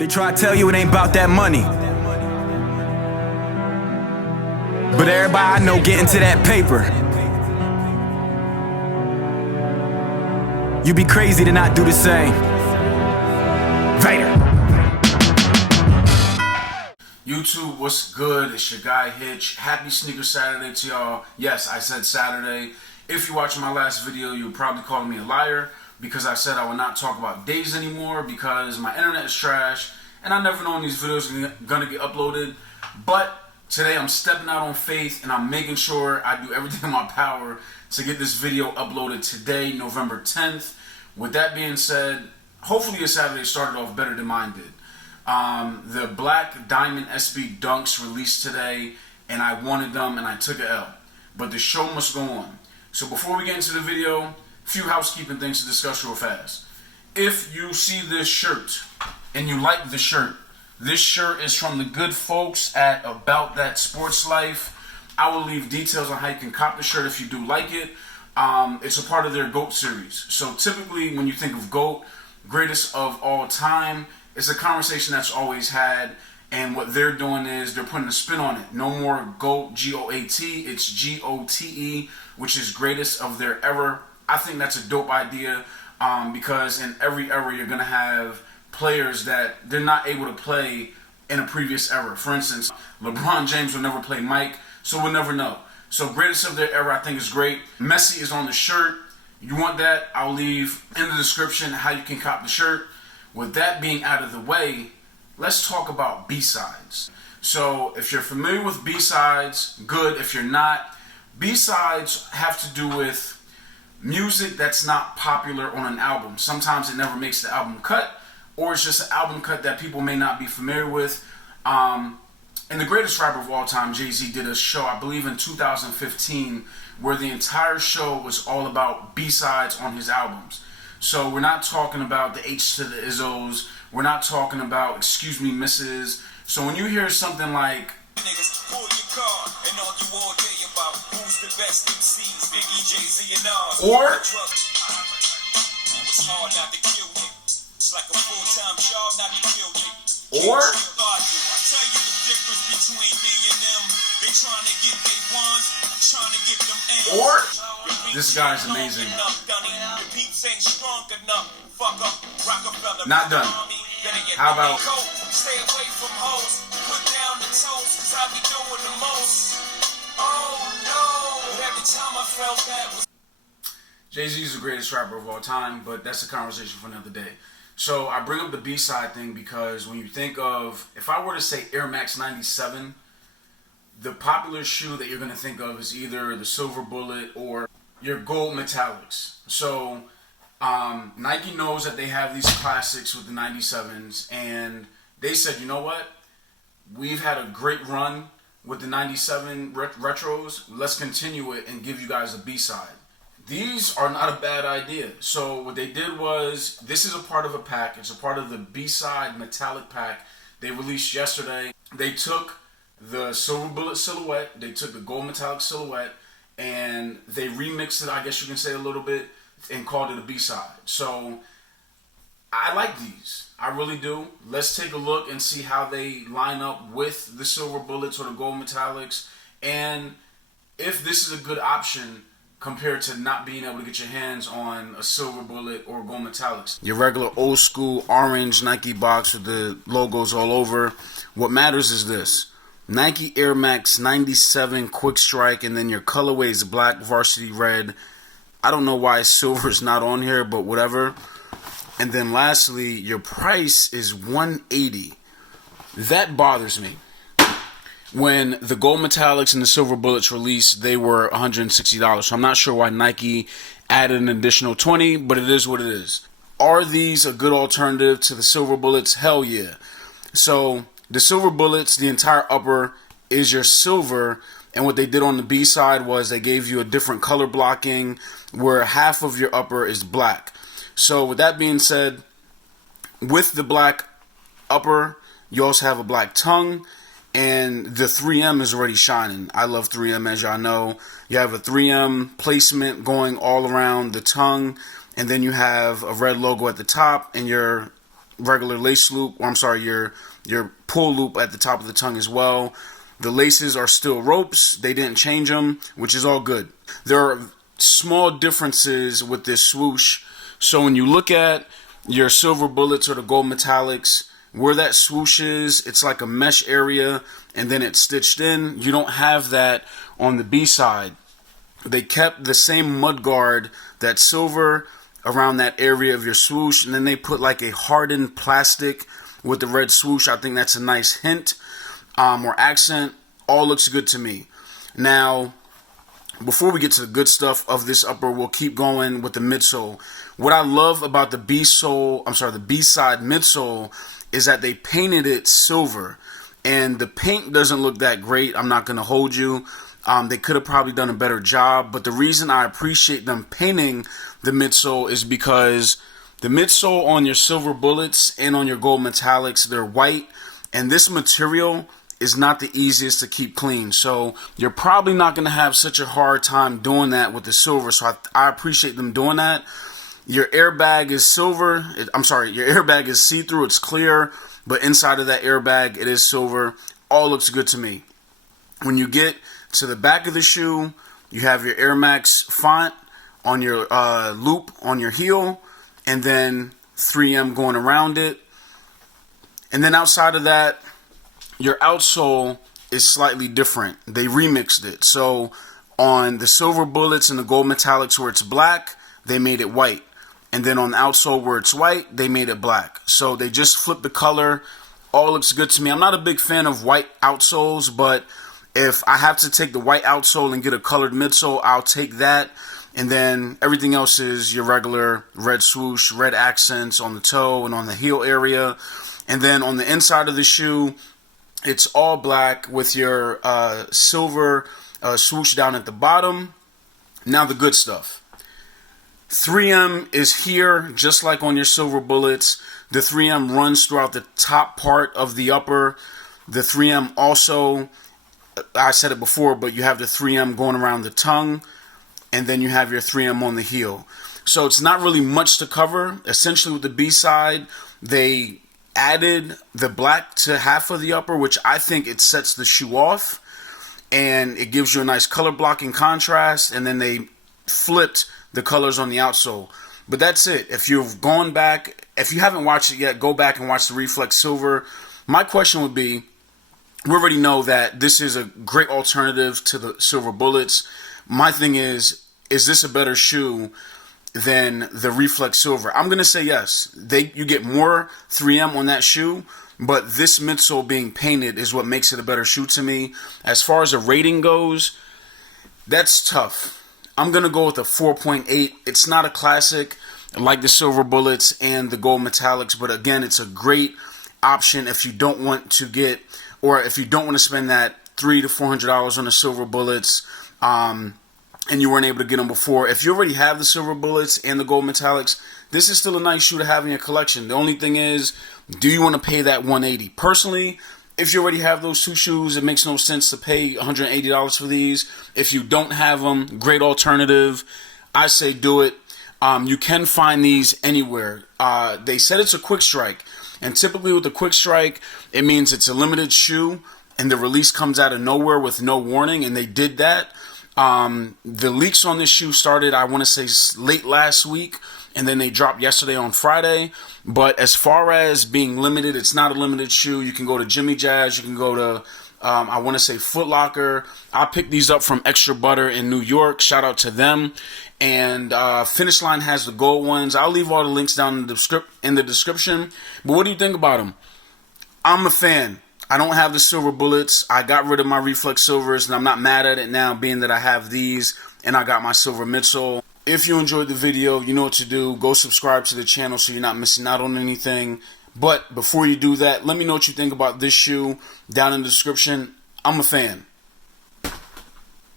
They try to tell you it ain't about that money, but everybody I know getting to that paper. You be crazy to not do the same. Vader. YouTube, what's good? It's your guy Hitch. Happy Sneaker Saturday to y'all. Yes, I said Saturday. If you watched my last video, you'll probably call me a liar because I said I would not talk about days anymore because my internet is trash and I never know when these videos are gonna get uploaded. But today I'm stepping out on faith and I'm making sure I do everything in my power to get this video uploaded today, November 10th. With that being said, hopefully your Saturday started off better than mine did. The Black Diamond SB Dunks released today, and I wanted them, and I took a L. But the show must go on. So before we get into the video, a few housekeeping things to discuss real fast. If you see this shirt, and you like the shirt, this shirt is from the good folks at About That Sports Life. I will leave details on how you can cop the shirt if you do like it. It's a part of their GOAT series. So typically when you think of GOAT, greatest of all time, it's a conversation that's always had, and what they're doing is they're putting a spin on it. No more GOAT, G-O-A-T, it's G-O-T-E, which is greatest of their ever. I think that's a dope idea because in every era you're going to have players that they're not able to play in a previous era. For instance, LeBron James will never play Mike, so we'll never know. So greatest of their era I think is great. Messi is on the shirt. You want that? I'll leave in the description how you can cop the shirt. With that being out of the way, let's talk about B-sides. So if you're familiar with B-sides, good. If you're not, B-sides have to do with music that's not popular on an album. Sometimes it never makes the album cut, or it's just an album cut that people may not be familiar with. And the greatest rapper of all time, Jay-Z, did a show, I believe in 2015, where the entire show was all about B-sides on his albums. So we're not talking about the H to the Izzos. We're not talking about Excuse Me Mrs. So when you hear something like niggas pull your car and argue all day about who's the best MCs, Biggie, Jay-Z, and Nas. Or it's hard not to kill niggas. It's like a full-time job not to kill niggas. Or I tell you the difference between me and them. They trying to get they ones, I'm trying to get them ends. Or this guy's amazing. Not done. How about stay away from hoes, put down the toast, cause I be doing the most. Oh no, every time I felt that was Jay-Z is the greatest rapper of all time, but that's a conversation for another day. So I bring up the B-side thing because when you think of, if I were to say Air Max 97, the popular shoe that you're going to think of is either the Silver Bullet or your gold metallics. So Nike knows that they have these classics with the 97s, and they said, you know what? We've had a great run with the 97 retros. Let's continue it and give you guys a B-side. These are not a bad idea. So what they did was, this is a part of a pack. It's a part of the B-side metallic pack they released yesterday. They took the Silver Bullet silhouette, they took the gold metallic silhouette, and they remixed it, I guess you can say, a little bit, and called it a B-side. So I like these. I really do. Let's take a look and see how they line up with the Silver Bullets or the gold metallics, and if this is a good option compared to not being able to get your hands on a Silver Bullet or gold metallics. Your regular old school orange Nike box with the logos all over. What matters is this: Nike Air Max 97 Quick Strike, and then your colorway is black, varsity red. I don't know why silver is not on here, but whatever. And then lastly, your price is $180. That bothers me. When the gold metallics and the Silver Bullets released, they were $160. So I'm not sure why Nike added an additional $20, but it is what it is. Are these a good alternative to the Silver Bullets? Hell yeah. So the Silver Bullets, the entire upper is your silver, and what they did on the B side was they gave you a different color blocking where half of your upper is black. So with that being said, with the black upper, you also have a black tongue, and the 3M is already shining. I love 3M, as y'all know. You have a 3M placement going all around the tongue, and then you have a red logo at the top, and your regular lace loop, or I'm sorry, your pull loop at the top of the tongue as well. The laces are still ropes. They didn't change them, which is all good. There are small differences with this swoosh. So when you look at your silver bullets or the gold metallics, where that swoosh is, it's like a mesh area and then it's stitched in. You don't have that on the B side. They kept the same mud guard, that silver, around that area of your swoosh, and then they put like a hardened plastic with the red swoosh. I think that's a nice hint or accent. All looks good to me. Now, before we get to the good stuff of this upper, we'll keep going with the midsole. What I love about the B-side midsole is that they painted it silver, and the paint doesn't look that great. I'm not going to hold you. They could have probably done a better job, but the reason I appreciate them painting the midsole is because the midsole on your silver bullets and on your gold metallics, they're white, and this material is not the easiest to keep clean. So you're probably not going to have such a hard time doing that with the silver. So I appreciate them doing that. Your airbag is silver. Your airbag is see-through. It's clear, but inside of that airbag, it is silver. All looks good to me. When you get to the back of the shoe, you have your Air Max font on your loop on your heel, and then 3M going around it. And then outside of that, your outsole is slightly different. They remixed it. So on the silver bullets and the gold metallics where it's black, they made it white. And then on the outsole where it's white, they made it black. So they just flipped the color. All looks good to me. I'm not a big fan of white outsoles, but if I have to take the white outsole and get a colored midsole, I'll take that. And then everything else is your regular red swoosh, red accents on the toe and on the heel area. And then on the inside of the shoe, it's all black with your silver swoosh down at the bottom. Now the good stuff. 3M is here, just like on your silver bullets. The 3M runs throughout the top part of the upper. The 3M also, I said it before, but you have the 3M going around the tongue, and then you have your 3M on the heel. So it's not really much to cover. Essentially with the B side, they added the black to half of the upper, which I think it sets the shoe off, and it gives you a nice color blocking contrast, and then they flipped the colors on the outsole. But that's it. If you've gone back, if you haven't watched it yet, go back and watch the Reflex Silver. My question would be, we already know that this is a great alternative to the silver bullets. My thing is this a better shoe than the Reflex Silver? I'm going to say yes. You get more 3M on that shoe, but this midsole being painted is what makes it a better shoe to me. As far as a rating goes, that's tough. I'm going to go with a 4.8. It's not a classic like the silver bullets and the gold metallics, but again, it's a great option if you don't want to get, or if you don't want to spend that $300 to $400 on the silver bullets, and you weren't able to get them before. If you already have the silver bullets and the gold metallics, this is still a nice shoe to have in your collection. The only thing is, do you want to pay that $180? Personally, if you already have those two shoes, it makes no sense to pay $180 for these. If you don't have them, great alternative. I say do it. You can find these anywhere. They said it's a quick strike, and typically with the quick strike, it means it's a limited shoe, and the release comes out of nowhere with no warning, and they did that. The leaks on this shoe started, I want to say, late last week, and then they dropped yesterday on Friday. But as far as being limited, it's not a limited shoe. You can go to Jimmy Jazz, you can go to, I want to say, Foot Locker. I picked these up from Extra Butter in New York. Shout out to them. And Finish Line has the gold ones. I'll leave all the links down in the description. But what do you think about them? I'm a fan. I don't have the silver bullets. I got rid of my Reflex Silvers, and I'm not mad at it now, being that I have these and I got my silver midsole. If you enjoyed the video, you know what to do. Go subscribe to the channel so you're not missing out on anything. But before you do that, let me know what you think about this shoe down in the description. I'm a fan.